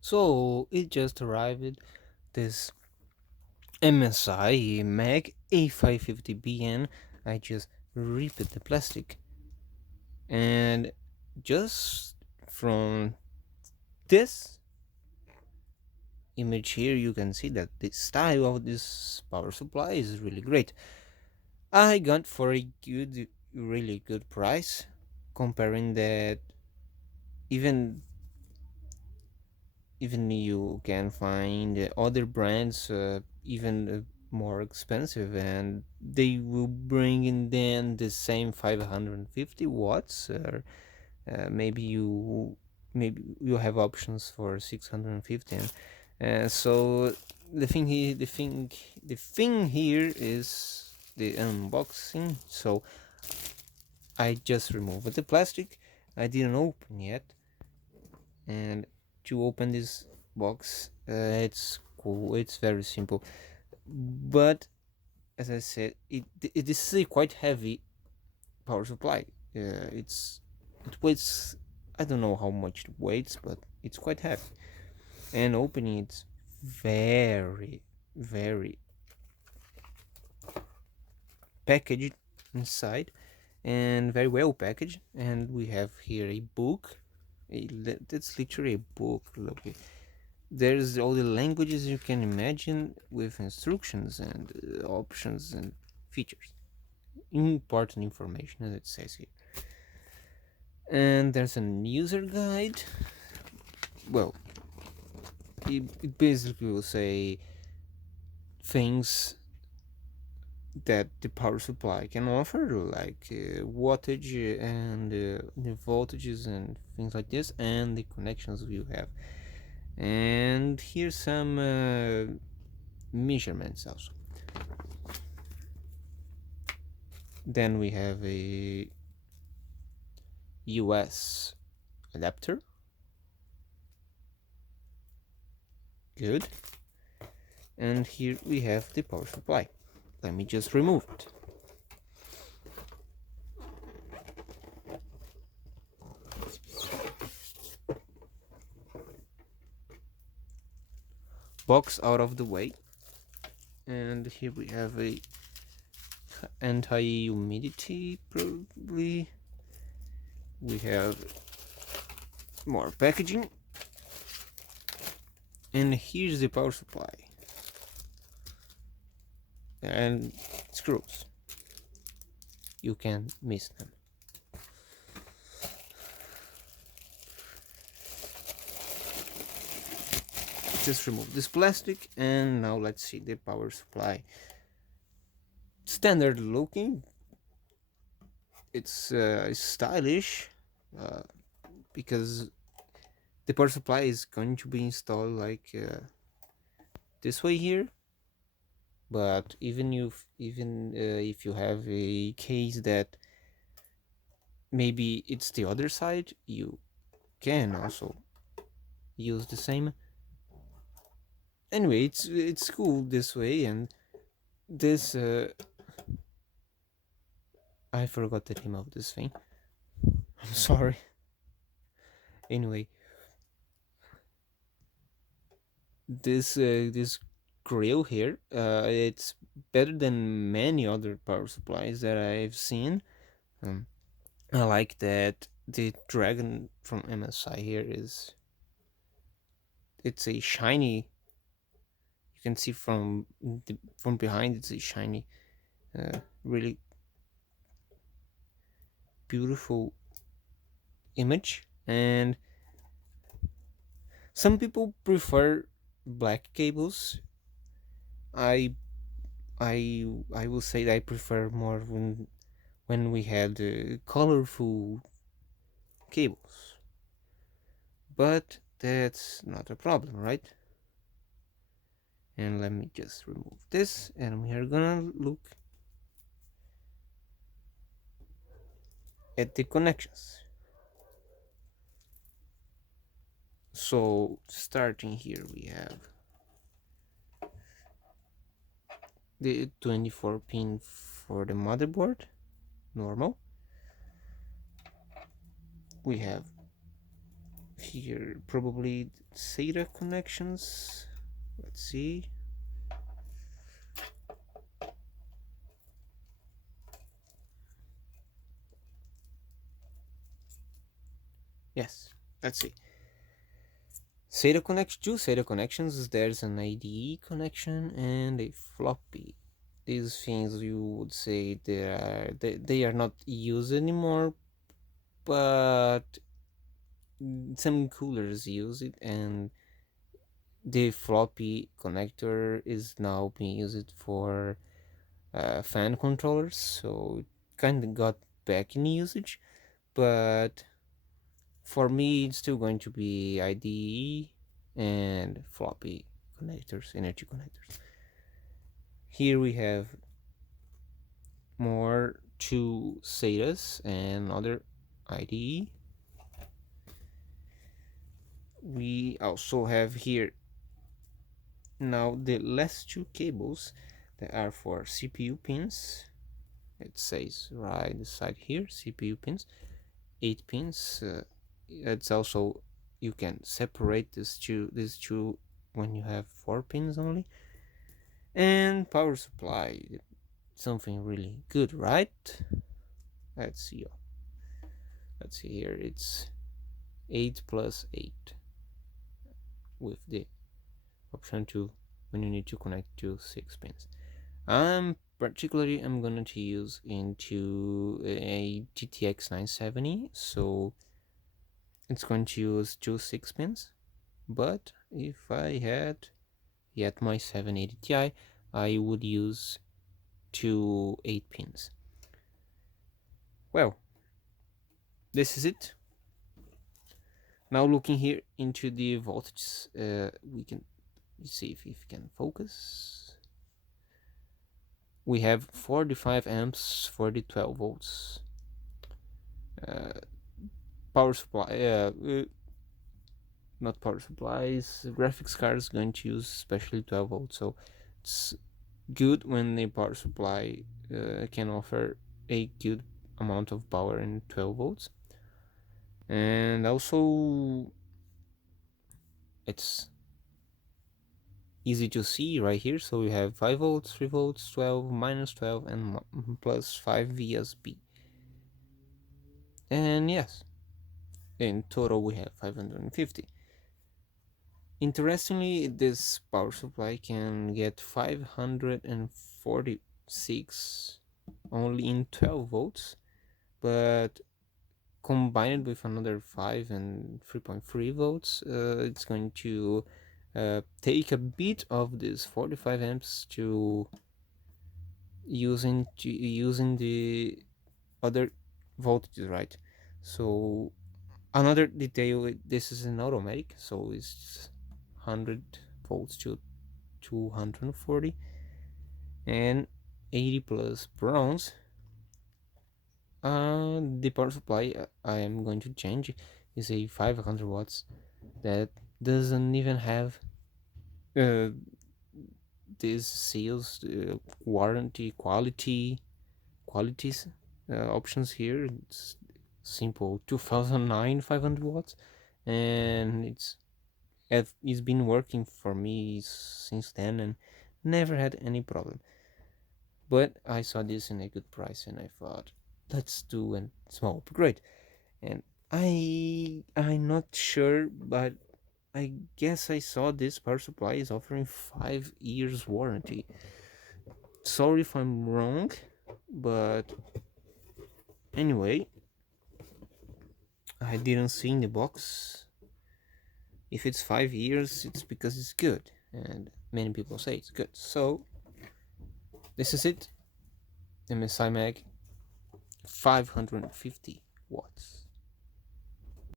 So it just arrived, this MSI Mag A550BN. I just ripped the plastic, and just from this image here you can see that the style of this power supply is really great. I got for a good, really good price, comparing that even even you can find other brands even more expensive, and they will bring in then the same 550 watts, or maybe you have options for 650. So the thing here is the unboxing. So I just removed the plastic. I didn't open yet, and to open this box, it's cool. It's very simple, but as I said, this is a quite heavy power supply. It weighs, I don't know how much it weighs, but it's quite heavy. And opening it's very, very packaged inside, and very well packaged. And we have here a book. That's literally a book. Look, there's all the languages you can imagine, with instructions and options and features, important information, as it says here. And there's a user guide. Well, it basically will say things that the power supply can offer, like wattage and the voltages and things like this, and the connections you have. And here's some measurements also. Then we have a US adapter. Good. And here we have the power supply. Let me just remove it. Box out of the way. And here we have a anti-humidity, probably. We have more packaging. And here's the power supply. And screws. You can't miss them. Just remove this plastic, and now let's see the power supply. Standard looking. It's stylish, uh, because the power supply is going to be installed like this way here. But even if you have a case that maybe it's the other side, you can also use the same. Anyway, it's cool this way. And this I forgot the name of this thing. I'm sorry. Anyway, this grill here, it's better than many other power supplies that I've seen. um, I like that the dragon from MSI here is, it's a shiny, you can see from behind, it's a shiny, really beautiful image. And some people prefer black cables. I i i will say that I prefer more when we had colorful cables. But that's not a problem, right? And let me just remove this, and we are gonna look at the connections. So starting here, we have the 24 pin for the motherboard, normal. We have here probably SATA connections. Let's see. Yes, let's see. SATA connection, two SATA connections. There's an IDE connection and a floppy. These things you would say they are not used anymore, but some coolers use it, and the floppy connector is now being used for fan controllers, so it kind of got back in usage. But for me, it's still going to be IDE and floppy connectors, energy connectors. Here we have more two SATAs and other IDE. We also have here now the last two cables that are for CPU pins. It says right beside here, CPU pins, 8 pins. It's also, you can separate these two when you have 4 pins only. And power supply, something really good, right? Let's see. Let's see here. It's 8 plus 8 with the option to when you need to connect to 6 pins. Particularly I'm going to use into a GTX 970, so it's going to use two 6 pins. But if I had yet my 780 Ti, I would use two 8 pins. Well, this is it. Now looking here into the voltages, we can see if we can focus. We have 45 amps for the 12 volts. Power supply, not power supplies, graphics card is going to use especially 12 volts, so it's good when the power supply can offer a good amount of power in 12 volts. And also it's easy to see right here, so we have 5 volts, 3 volts, 12, minus 12, and plus 5 VSB. And yes, in total we have 550. Interestingly, this power supply can get 546 only in 12 volts, but combined with another 5 and 3.3 volts, it's going to take a bit of this 45 amps to using the other voltages, right? So another detail, this is an automatic, so it's 100 volts to 240 and 80 plus bronze. The power supply I am going to change is a 500 watts that doesn't even have uh, these seals, warranty, qualities options here. It's simple 2009 500 watts, and it's been working for me since then and never had any problem. But I saw this in a good price and I thought, let's do a small upgrade. And I'm not sure, but I guess I saw this power supply is offering 5 years warranty. Sorry if I'm wrong, but anyway, I didn't see in the box. If it's 5 years, it's because it's good, and many people say it's good. So this is it. MSI Mag 550 watts.